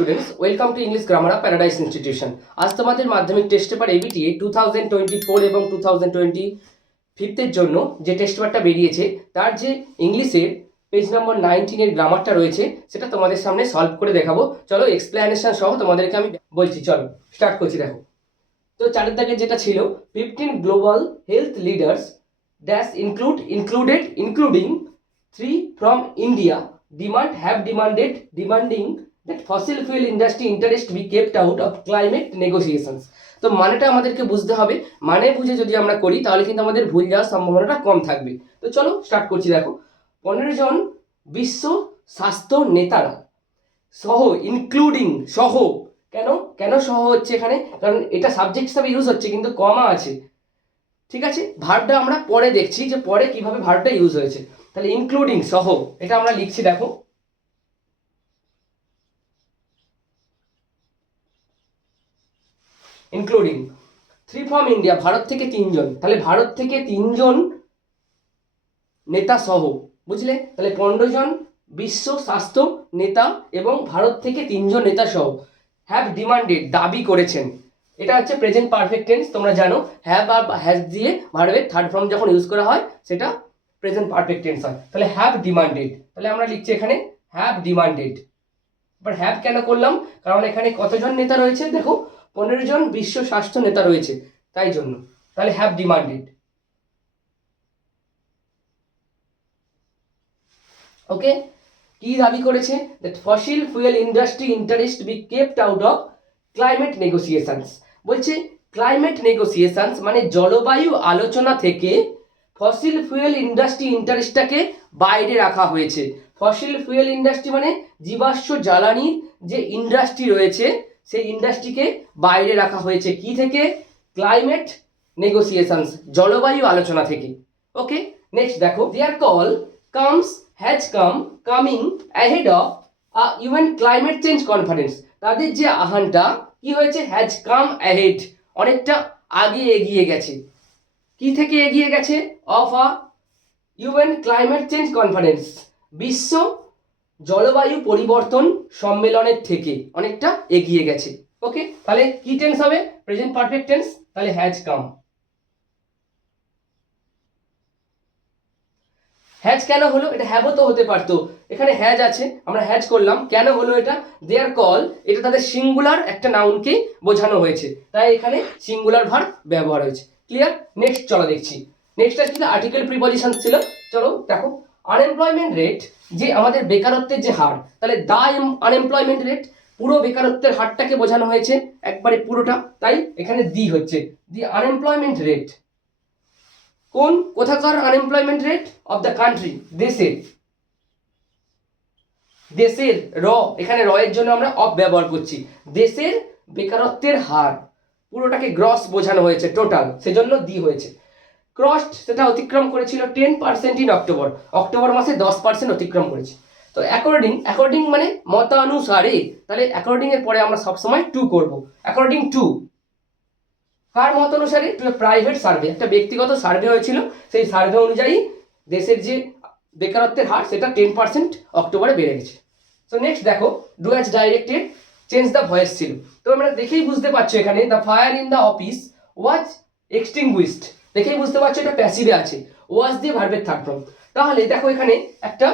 Students, welcome to English grammar paradise institution. আজ তোমাদের মাধ্যমিক টেস্ট পেপার এবিটিএ 2024 এবং 2025 জন্য যে টেস্ট পেপারটা বেরিয়েছে তার যে ইংলিশের পেজ নম্বর 19 গ্রামারটা রয়েছে সেটা তোমাদের সামনে সলভ করে দেখাবো। চলো এক্সপ্লেনেশন সহ তোমাদেরকে আমি বলছি। চলো স্টার্ট করছি। দেখো তো চারের দাগে যেটা ছিল 15 global health leaders dash including 3 from India demanding that fossil fuel industry interest be kept out of climate negotiations। তো মানেটা আমাদেরকে বুঝতে হবে, মানে বুঝে যদি আমরা করি তাহলে কিন্তু আমাদের ভুল যাওয়ার সম্ভাবনাটা কম থাকবে। তো চলো স্টার্ট করছি। দেখো 15 জন বিশ্ব স্বাস্থ্য নেতারা সহ, ইনক্লুডিং সহ, কেন কেন সহ হচ্ছে এখানে, কারণ এটা সাবজেক্ট হিসাবে ইউজ হচ্ছে কিন্তু কমা আছে, ঠিক আছে। ভার্বটা আমরা পরে দেখছি যে পরে কিভাবে ভার্বটা ইউজ হয়েছে। তাহলে ইনক্লুডিং সহ এটা আমরা লিখছি। দেখো ইনক্লুডিং 3 from ইন্ডিয়া, ভারত থেকে 3 জন, তাহলে ভারত থেকে 3 জন নেতা সহ, বুঝলে? তাহলে 15 জন বিশ্ব স্বাস্থ্য নেতা এবং ভারত থেকে 3 জন নেতা সহ হ্যাভ ডিমান্ডেড, দাবি করেছেন। এটা হচ্ছে প্রেজেন্ট পারফেক্ট টেন্স, তোমরা জানো হ্যাভ আর হ্যাজ দিয়ে ভার্বের থার্ড ফর্ম যখন ইউজ করা হয় সেটা প্রেজেন্ট পারফেক্ট টেন্স হয়। তাহলে হ্যাভ ডিমান্ডেড, তাহলে আমরা লিখছি এখানে হ্যাভ ডিমান্ডেড। এবার হ্যাভ কেন করলাম, কারণ এখানে কতজন নেতা রয়েছে, দেখো 15 জন বিশ্ব স্বাস্থ্য নেতা রয়েছে, তাই জন্য। তাহলে হ্যাভ ডিমান্ডেড। ওকে, কি দাবি করেছে? That fossil fuel industry interest be kept out of climate negotiations. বলছে ক্লাইমেট নেগোসিয়েশনস মানে জলবায়ু আলোচনা থেকে ফসিল ফুয়েল ইন্ডাস্ট্রি ইন্টারেস্টটাকে বাইরে রাখা হয়েছে। ফসিল ফুয়েল ইন্ডাস্ট্রি মানে জীবাশ্ম জ্বালানির যে ইন্ডাস্ট্রি রয়েছে সেই ইন্ডাস্ট্রিকে বাইরে রাখা হয়েছে কি থেকে? ক্লাইমেট নেগোসিয়েশনস, জলবায়ু আলোচনা থেকে। ওকে, নেক্সট দেখো দেয়ার call has come coming ahead of a UN climate change conference। তাদের যে আহ্বানটা কি হয়েছে? has come ahead, অনেকটা আগে এগিয়ে গেছে। কি থেকে এগিয়ে গেছে? of a UN climate change conference, বিশ্ব জলবায়ু পরিবর্তন সম্মেলনের থেকে অনেকটা এগিয়ে গেছে। ওকে, তাহলে কি টেন্স হবে? Present perfect tense. তাহলে has come। হ্যাজ কেন হলো? এটা হ্যাভও তো হতে পারতো, এখানে হ্যাজ আছে, আমরা হ্যাজ করলাম। কেন হলো এটা? দেয়ার কল, এটা তাদের সিঙ্গুলার একটা নাউনকে বোঝানো হয়েছে, তাই এখানে সিঙ্গুলার ভার্ব ব্যবহার হয়েছে। ক্লিয়ার? নেক্সট চলো দেখছি। নেক্সটটা কি? আর্টিকেল প্রিপজিশন ছিল। চলো দেখো আনএমপ্লয়মেন্ট রেট, যে আমাদের বেকারত্বের যে হার, তাহলে দা আনএমপ্লয়মেন্ট রেট, পুরো বেকারত্বের হারটাকে বোঝানো হয়েছে, একবারে পুরোটা, তাই এখানে দি হচ্ছে দি আনএমপ্লয়মেন্ট রেট। কোন কোথাকার unemployment rate? Of the country, দেশের। দেশের র, এখানে র এর জন্য আমরা অফ ব্যবহার করছি। দেশের বেকারত্বের হার, পুরোটাকে গ্রস বোঝানো হয়েছে, টোটাল, সেজন্য দি হয়েছে। ক্রসড, সেটা অতিক্রম করেছিল 10% ইন অক্টোবর, অক্টোবর মাসে 10% অতিক্রম করেছে। তো অ্যাকর্ডিং মানে মতানুসারে, তাহলে অ্যাকর্ডিং এর পরে আমরা সবসময় টু করব। অ্যাকর্ডিং টু, কার মত অনুসারে? টু প্রাইভেট সার্ভে, একটা ব্যক্তিগত সার্ভে হয়েছিল, সেই সার্ভে অনুযায়ী দেশের যে বেকারত্বের হার সেটা 10% অক্টোবরে বেড়ে গেছে। সো নেক্সট দেখো do as directed change the voice ছিল। তো আমরা দেখেই বুঝতে পারছো এখানে the fire in the office was extinguished, দেখেই বুঝতে পারছো এটা প্যাসিভে আছে, ওয়াজ দিয়ে ভার্বের থার্ড ফর্ম। তাহলে দেখো এখানে একটা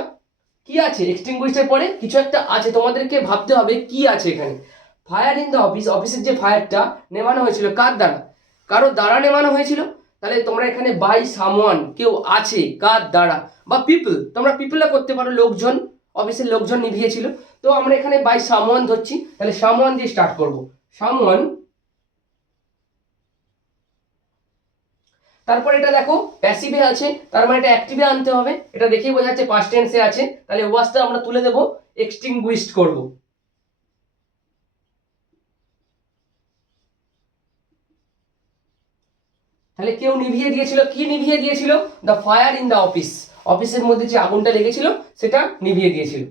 কি আছে, এক্সটিংগুইশডের পরে কিছু একটা আছে, তোমাদেরকে ভাবতে হবে কি আছে এখানে। ফায়ার ইন দ্য অফিস, অফিসের যে ফায়ারটা নেভানো হয়েছিল কার দ্বারা? কারো দ্বারা নেভানো হয়েছিল, তাহলে তোমরা এখানে বাই সামওয়ান, কেউ আছে, কার দ্বারা, বা পিপল, তোমরা পিপলও করতে পারো, লোকজন, অফিসের লোকজন নিভিয়েছিল। তো আমরা এখানে বাই সামওয়ান ধরছি, তাহলে সামওয়ান দিয়ে স্টার্ট করব। সামওয়ান, তারপর এটা দেখো প্যাসিভে আছে, তার মানে এটা অ্যাক্টিভে আনতে হবে, এটা দেখেই বোঝা যাচ্ছে পাস্ট টেন্সে আছে, তাহলে ওয়াজটা আমরা তুলে দেবো, এক্সটিংগুইশড করব। তাহলে কেউ নিভিয়ে দিয়েছিল, কি নিভিয়ে দিয়েছিল? The fire in the office, অফিসের মধ্যে যে আগুনটা লেগেছিল সেটা নিভিয়ে দিয়েছিল।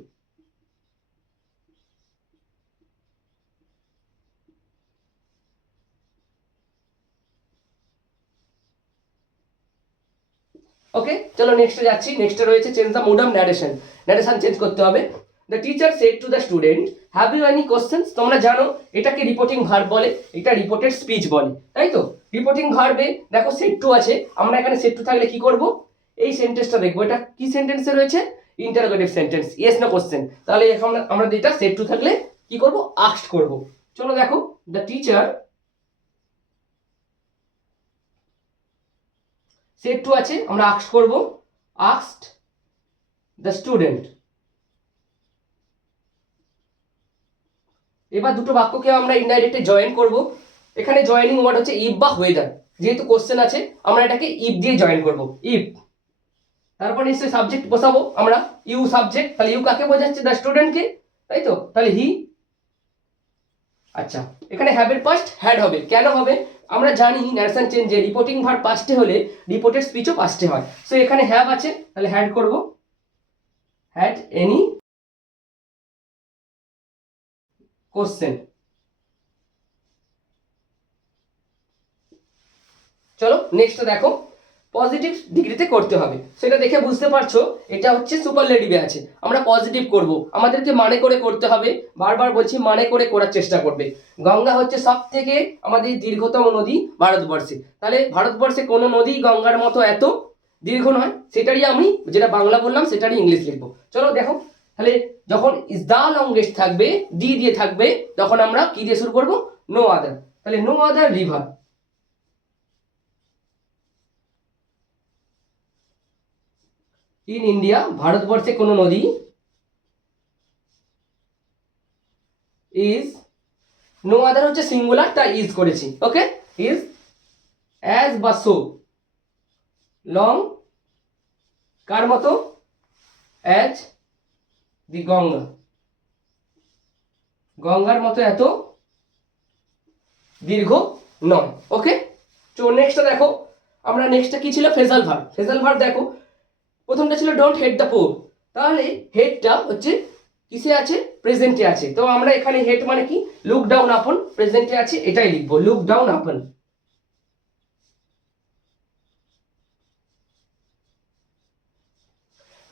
ওকে, চলো নেক্সটে যাচ্ছি। নেক্সটে রয়েছে change the mood of narration, narration change করতে হবে। The teacher said to the student have you any questions. তোমরা জানো এটাকে রিপোর্টিং ভার্ব বলে, এটা রিপোর্টেড স্পিচ বলে, তাই তো। রিপোর্টিং ভার্বে দেখো সেড টু আছে, আমরা এখানে সেড টু থাকলে কি করব, এই সেন্টেন্সটা দেখবো, এটা কি সেন্টেন্সে রয়েছে, interrogative sentence, yes no question. তাহলে এখন আমরা যেটা সেড টু থাকলে কি করব, আস্কড করব। চলো দেখো, দ্য টিচার সেড টু আছে, আমরা আস্কড করব, আস্কড দ্য স্টুডেন্ট। এবার দুটো বাক্যকে আমরা ইনডাইরেক্টলি জয়েন করব। এখানে জয়েনিং ওয়ার্ড হচ্ছে ইফ বা ওয়েদার, যেহেতু কোশ্চেন আছে আমরা এটাকে ইফ দিয়ে জয়েন করব, ইফ। তারপর নিশ্চয়ই সাবজেক্ট বসাবো আমরা, ইউ সাবজেক্ট, তাহলে ইউ কাকে বোঝাচ্ছে, দ্য স্টুডেন্টকে, তাই তো। তাহলে হি। আচ্ছা, এখানে হ্যাভের পাস্ট হ্যাড হবে, কেন হবে, আমরা জানি ন্যারেশন চেঞ্জে রিপোর্টিং ভার্ব পাস্টে হলে রিপোর্টেড স্পিচও পাস্টে হয়। সো এখানে হ্যাভ আছে, তাহলে হ্যাড করব, হ্যাড এনি কোশ্চেন। চলো নেক্সট দেখো, পজিটিভ ডিগ্রিতে করতে হবে, সেটা দেখে বুঝতে পারছো এটা হচ্ছে সুপারলেটিভে আছে, আমরা পজিটিভ করব, আমাদেরকে মানে করে করতে হবে, বারবার বলছি মানে করে করার চেষ্টা করবে। গঙ্গা হচ্ছে সব থেকে আমাদের দীর্ঘতম নদী ভারতবর্ষে, তাহলে ভারতবর্ষে কোনো নদী গঙ্গার মতো এত দীর্ঘ নয়, সেটারই আমি যেটা বাংলা বললাম সেটারই ইংলিশ লিখবো। চলো দেখো, তাহলে যখন ইজ দা লংগেস্ট থাকবে, ডি দিয়ে থাকবে, তখন আমরা কি দিয়ে শুরু করবো, নো আদার, তাহলে no other river. In India, ভারতবর্ষে কোনো নদী, ইজ, নো আদার হচ্ছে সিঙ্গুলার, তাই ইজ করেছি, ওকে, ইজ অ্যাজ বা সো লং, কার মতো, অ্যাজ দি গঙ্গা, গঙ্গার মতো এত দীর্ঘ নয়, ওকে। তো নেক্সটটা দেখো, আমরা নেক্সটটা কি ছিল, ফ্রেজাল ভার্ব। ফ্রেজাল ভার্ব দেখো, প্রথমটা ছিল ডোন্ট হেড দ্য পোর, তাহলে হেডটা হচ্ছে কিসে আছে, প্রেজেন্টে আছে, তো আমরা এখানে হেড মানে কি, লুক ডাউন আপন, প্রেজেন্টে আছে এটাই লিখবো, লুক ডাউন আপন।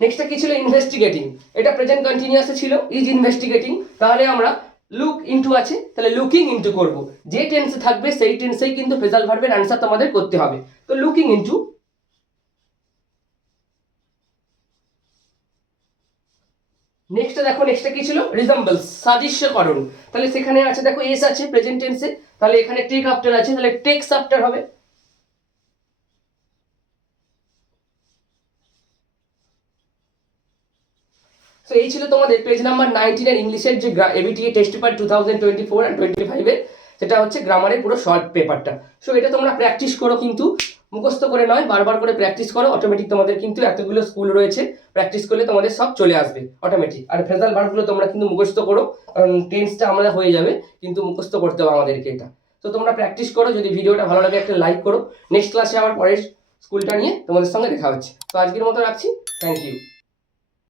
নেক্সটটা কি ছিল, ইনভেস্টিগেটিং, এটা প্রেজেন্ট কন্টিনিউয়াসে ছিল, ইজ ইনভেস্টিগেটিং, তাহলে আমরা লুক ইনটু আছে, তাহলে লুকিং ইনটু করব, যে টেন্সে থাকবে সেই টেন্সেই কিন্তু ফ্রেজাল ভার্বের আনসার তোমাদের করতে হবে, তো লুকিং ইনটু। নেক্সট দেখো, নেক্সটটা কি ছিল, রিজেম্বলস, সাদৃশ্যকরণ, তাহলে সেখানে আছে দেখো এস আছে প্রেজেন্ট টেন্সে, তাহলে এখানে টেক আফটার আছে, তাহলে টেক্স আফটার হবে। সো এই ছিল তোমাদের পেজ নাম্বার 19 এর ইংলিশের যে এবিটিএ টেস্ট পেপার 2024 আর 25 এর, সেটা হচ্ছে গ্রামারের পুরো শর্ট পেপারটা। সো এটা তোমরা প্র্যাকটিস করো, কিন্তু মুখস্থ করে নয়, বারবার করে প্র্যাকটিস করো, অটোমেটিক তোমাদের কিন্তু এতগুলো স্কুল রয়েছে, প্র্যাকটিস করলে তোমাদের সব চলে আসবে অটোমেটিক। আর ফ্রেজাল ভার্বগুলো তোমরা কিন্তু মুখস্থ করো, কারণ টেন্সটা আমাদের হয়ে যাবে, কিন্তু মুখস্থ করতে হবে আমাদেরকে এটা। তো তোমরা প্র্যাকটিস করো, যদি ভিডিওটা ভালো লাগে একটা লাইক করো। নেক্সট ক্লাসে আবার পরের স্কুলটা নিয়ে তোমাদের সঙ্গে দেখা হচ্ছে। তো আজকের মতো রাখছি, থ্যাংক ইউ।